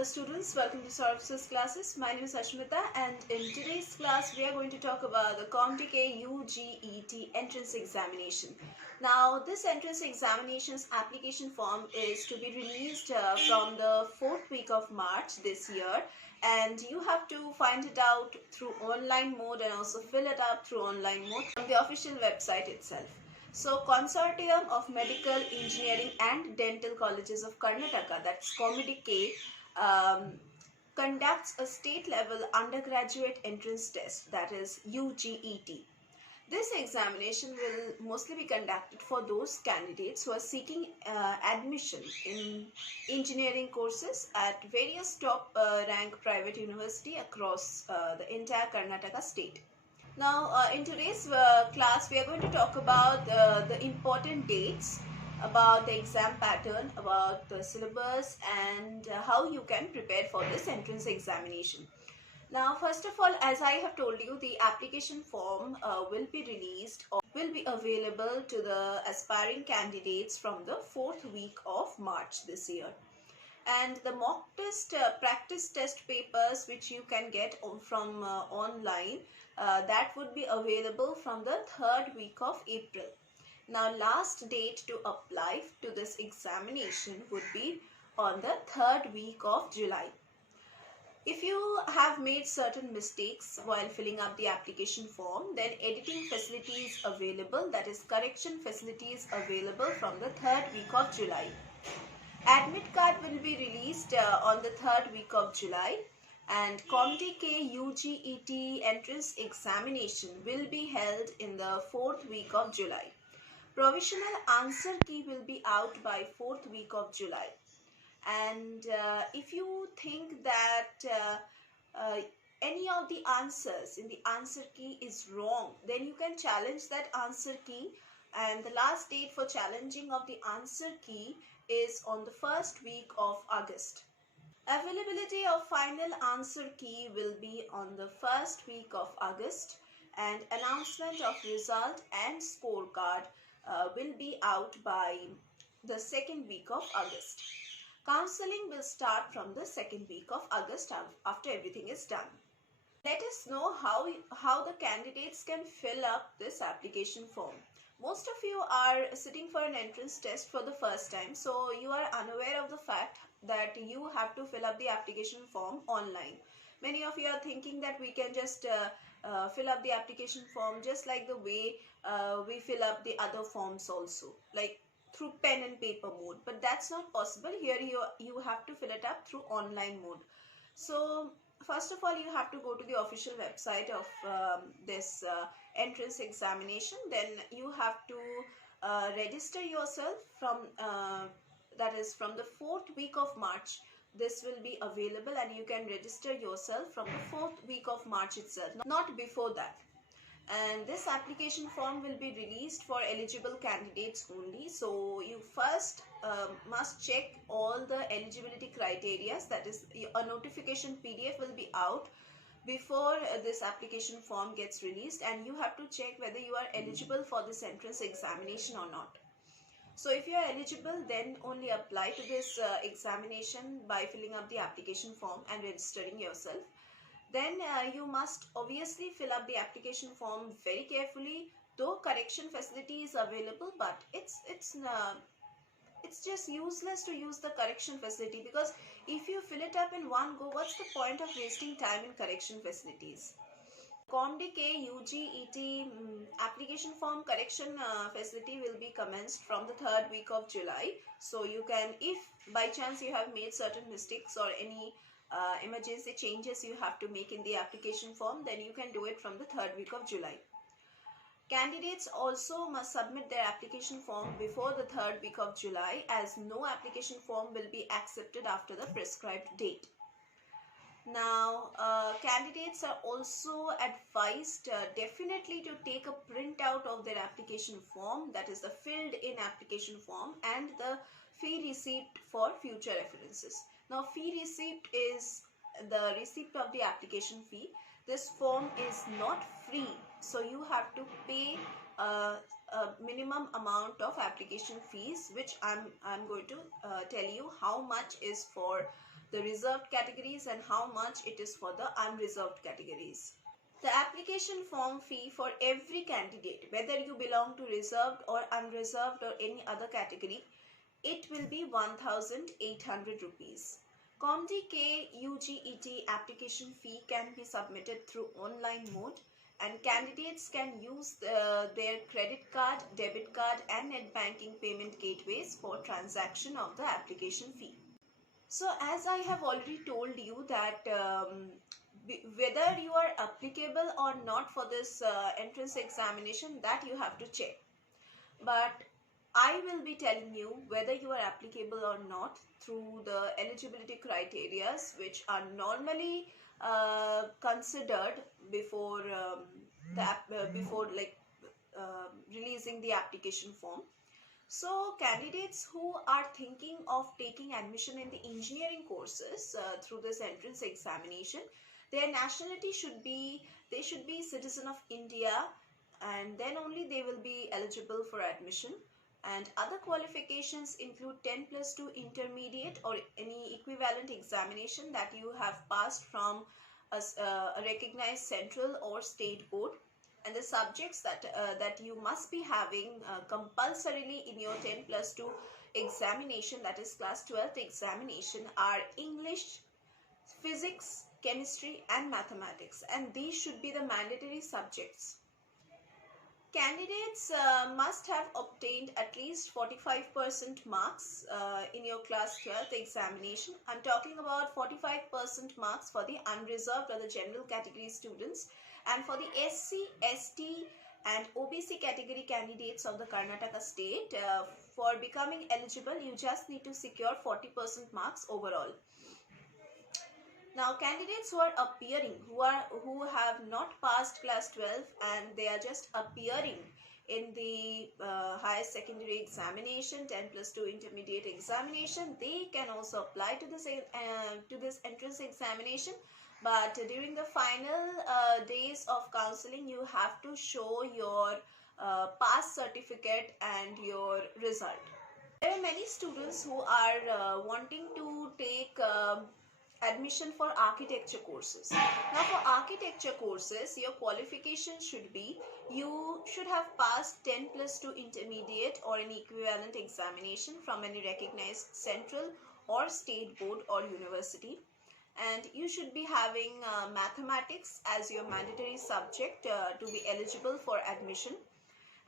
Hello students, welcome to Syllabus classes. My name is Ashmita and in today's class we are going to talk about the COMEDK UGET entrance examination. Now this entrance examination's application form is to be released from the 4th week of March this year, and you have to find it out through online mode and also fill it up through online mode from the official website itself. So Consortium of Medical, Engineering and Dental Colleges of Karnataka, that's COMEDK, conducts a state level undergraduate entrance test, that is UGET. This examination will mostly be conducted for those candidates who are seeking admission in engineering courses at various top rank private university across the entire Karnataka state. Now in today's class we are going to talk about the important dates, about the exam pattern, about the syllabus, and how you can prepare for this entrance examination. Now first of all, as I have told you, the application form will be released or will be available to the aspiring candidates from the 4th week of March this year. And the mock test practice test papers which you can get from online, that would be available from the 3rd week of April. Now last date to apply to this examination would be on the 3rd week of July. If you have made certain mistakes while filling up the application form, then editing facilities available, that is correction facilities available from the 3rd week of July. Admit card will be released on the 3rd week of July, and COMEDK UGET entrance examination will be held in the 4th week of July. Provisional answer key will be out by 4th week of July. And if you think that any of the answers in the answer key is wrong, then you can challenge that answer key, and the last date for challenging of the answer key is on the 1st week of August. Availability of final answer key will be on the 1st week of August, and announcement of result and scorecard will be out by the 2nd week of August. Counseling will start from the 2nd week of August after everything is done. Let us know how the candidates can fill up this application form. Most of you are sitting for an entrance test for the first time, so you are unaware of the fact that you have to fill up the application form online. Many of you are thinking that we can just fill up the application form just like the way we fill up the other forms also, like through pen and paper mode, but that's not possible. Here you have to fill it up through online mode. So first of all, you have to go to the official website of this entrance examination. Then you have to register yourself from that is from the 4th week of March. This will be available, and you can register yourself from the 4th week of March itself, not before that. And this application form will be released for eligible candidates only. So you first must check all the eligibility criteria, that is a notification PDF will be out before this application form gets released, and you have to check whether you are eligible for this entrance examination or not. So if you are eligible, then only apply to this examination by filling up the application form and registering yourself. Then you must obviously fill up the application form very carefully, though correction facility is available, but it's just useless to use the correction facility, because if you fill it up in one go, what's the point of wasting time in correction facilities? COMEDK UGET application form correction facility will be commenced from the 3rd week of July. So you can, if by chance you have made certain mistakes or any emergency changes you have to make in the application form, then you can do it from the 3rd week of July. Candidates also must submit their application form before the 3rd week of July, as no application form will be accepted after the prescribed date. Now candidates are also advised definitely to take a printout of their application form, that is the filled in application form, and the fee receipt for future references. Now fee receipt is the receipt of the application fee. This form is not free, so you have to pay a minimum amount of application fees, which I'm going to tell you how much is for the reserved categories and how much it is for the unreserved categories. The application form fee for every candidate, whether you belong to reserved or unreserved or any other category, it will be 1,800 rupees. COMEDK UGET application fee can be submitted through online mode, and candidates can use their credit card, debit card and net banking payment gateways for transaction of the application fee. So as I have already told you that whether you are applicable or not for this entrance examination, that you have to check. But I will be telling you whether you are applicable or not through the eligibility criteria which are normally considered before releasing the application form. So candidates who are thinking of taking admission in the engineering courses through this entrance examination, their nationality should be citizen of India, and then only they will be eligible for admission. And other qualifications include 10+2 intermediate or any equivalent examination that you have passed from a recognized central or state board. And the subjects that you must be having compulsorily in your 10+2 examination, that is class 12th examination, are English, physics, chemistry and mathematics, and these should be the mandatory subjects. Candidates must have obtained at least 45% marks in your class 12th examination. I'm talking about 45% marks for the unreserved or the general category students, and for the SC, ST and OBC category candidates of the Karnataka state, for becoming eligible you just need to secure 40% marks overall. Now candidates who are appearing, who have not passed class 12 and they are just appearing in the higher secondary examination, 10+2 intermediate examination, they can also apply to this entrance examination. But during the final days of counseling, you have to show your pass certificate and your result. There are many students who are wanting to take admission for architecture courses. Now for architecture courses, your qualification should be, you should have passed 10+2 intermediate or an equivalent examination from any recognized central or state board or university, and you should be having mathematics as your mandatory subject to be eligible for admission,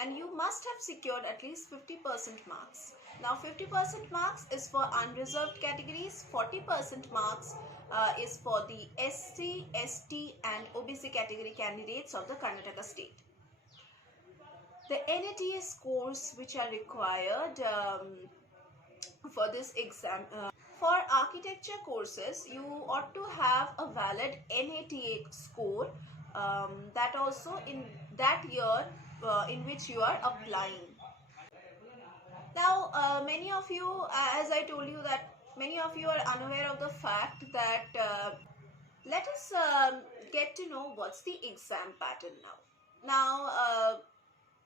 and you must have secured at least 50% marks. Now 50% marks is for unreserved categories, 40% marks is for the SC, ST and OBC category candidates of the Karnataka state. The NATA scores which are required for this exam. For architecture courses, you ought to have a valid NATA score, that also in that year in which you are applying. Now, many of you, as I told you, that many of you are unaware of the fact that let us get to know what's the exam pattern now. Now,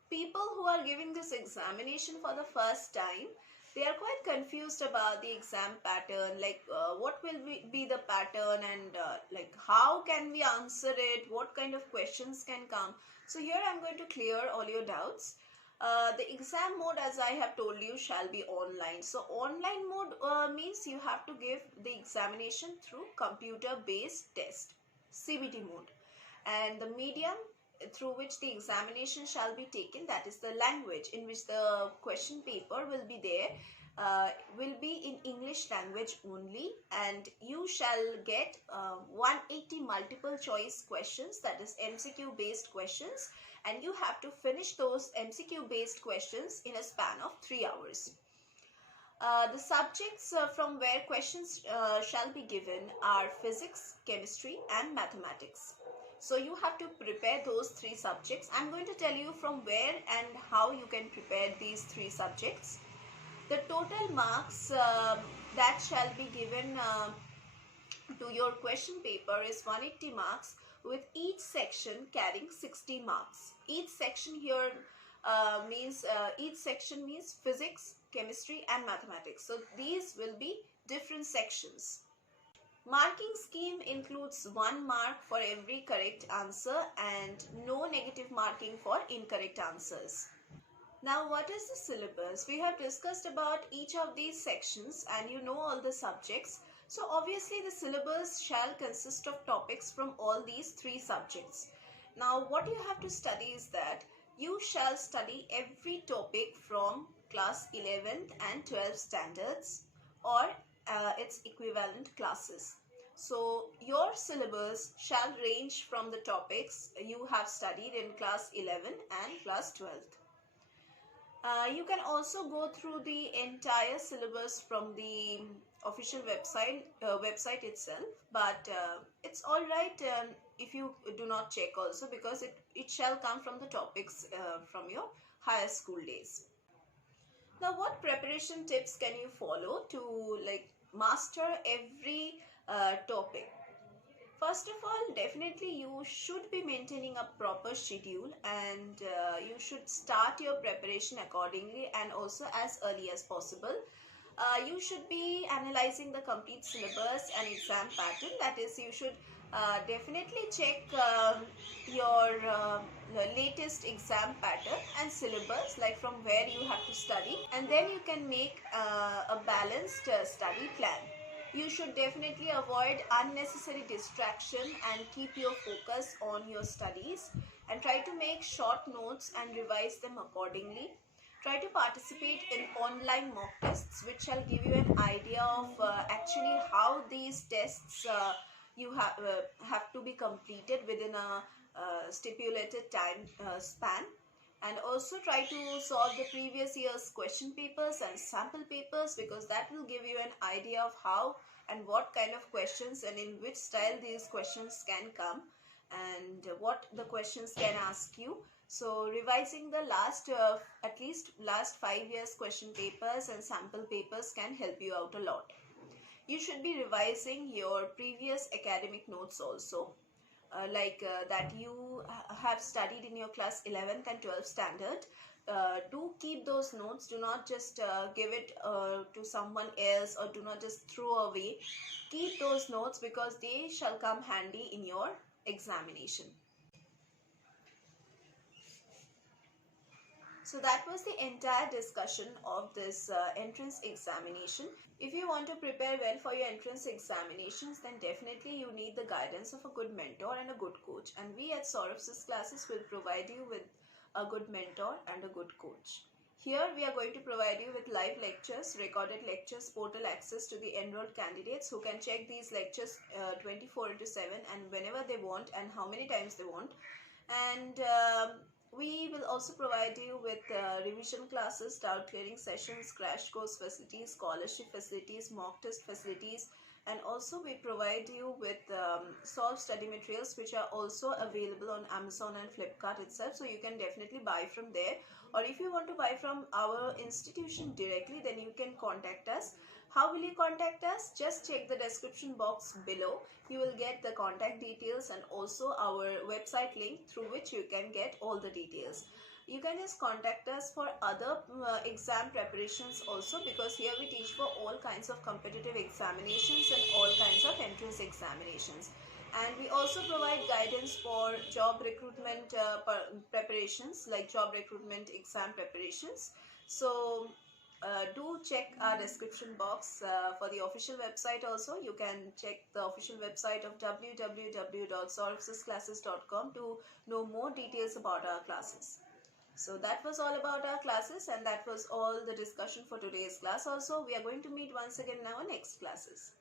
people who are giving this examination for the first time, they are quite confused about the exam pattern, like what will be the pattern, and like how can we answer it, what kind of questions can come. So here I'm going to clear all your doubts. The exam mode, as I have told you, shall be online. So online mode means you have to give the examination through computer based test, CBT mode, and the medium through which the examination shall be taken, that is the language in which the question paper will be there, will be in English language only, and you shall get 180 multiple choice questions, that is MCQ based questions, and you have to finish those MCQ based questions in a span of 3 hours. The subjects from where questions shall be given are physics, chemistry and mathematics. So you have to prepare those 3 subjects. I'm going to tell you from where and how you can prepare these 3 subjects. The total marks that shall be given to your question paper is 180 marks, with each section carrying 60 marks. Each section here means physics, chemistry and mathematics. So these will be different sections. Marking scheme includes 1 mark for every correct answer and no negative marking for incorrect answers. Now, what is the syllabus? We have discussed about each of these sections and you know all the subjects. So obviously the syllabus shall consist of topics from all these 3 subjects. Now, what you have to study is that you shall study every topic from class 11th and 12th standards or its equivalent classes. So your syllabus shall range from the topics you have studied in class 11 and class 12th. You can also go through the entire syllabus from the official website itself, but it's all right if you do not check also, because it shall come from the topics from your higher school days. Now, what preparation tips can you follow to master every topic? First of all, definitely you should be maintaining a proper schedule, and you should start your preparation accordingly and also as early as possible. You should be analyzing the complete syllabus and exam pattern. That is, you should definitely check your latest exam pattern and syllabus, like from where you have to study, and then you can make a balanced study plan. You should definitely avoid unnecessary distraction and keep your focus on your studies, and try to make short notes and revise them accordingly. Try to participate in online mock tests, which shall give you an idea of actually how these tests you have to be completed within a stipulated time span. And also try to solve the previous year's question papers and sample papers, because that will give you an idea of how and what kind of questions and in which style these questions can come and what the questions can ask you. So revising the at least last 5 years question papers and sample papers can help you out a lot. You should be revising your previous academic notes also. That you have studied in your class 11th and 12th standard. Do keep those notes. Do not just give it to someone else, or do not just throw away. Keep those notes, because they shall come handy in your examination. So that was the entire discussion of this entrance examination. If you want to prepare well for your entrance examinations, then definitely you need the guidance of a good mentor and a good coach. And we at Syllabus classes will provide you with a good mentor and a good coach. Here we are going to provide you with live lectures, recorded lectures, portal access to the enrolled candidates who can check these lectures 24/7 and whenever they want and how many times they want. And we will also provide you with revision classes, doubt clearing sessions, crash course facilities, scholarship facilities, mock test facilities, and also we provide you with solved study materials, which are also available on Amazon and Flipkart itself. So you can definitely buy from there, or if you want to buy from our institution directly, then you can contact us. How will you contact us? Just check the description box below. You will get the contact details and also our website link through which you can get all the details. You can just contact us for other exam preparations also, because here we teach for all kinds of competitive examinations and all kinds of entrance examinations. And we also provide guidance for job recruitment preparations, like job recruitment exam preparations. So do check our description box for the official website also. You can check the official website of www.syllabusclasses.com to know more details about our classes. So that was all about our classes, and that was all the discussion for today's class also. We are going to meet once again in our next classes.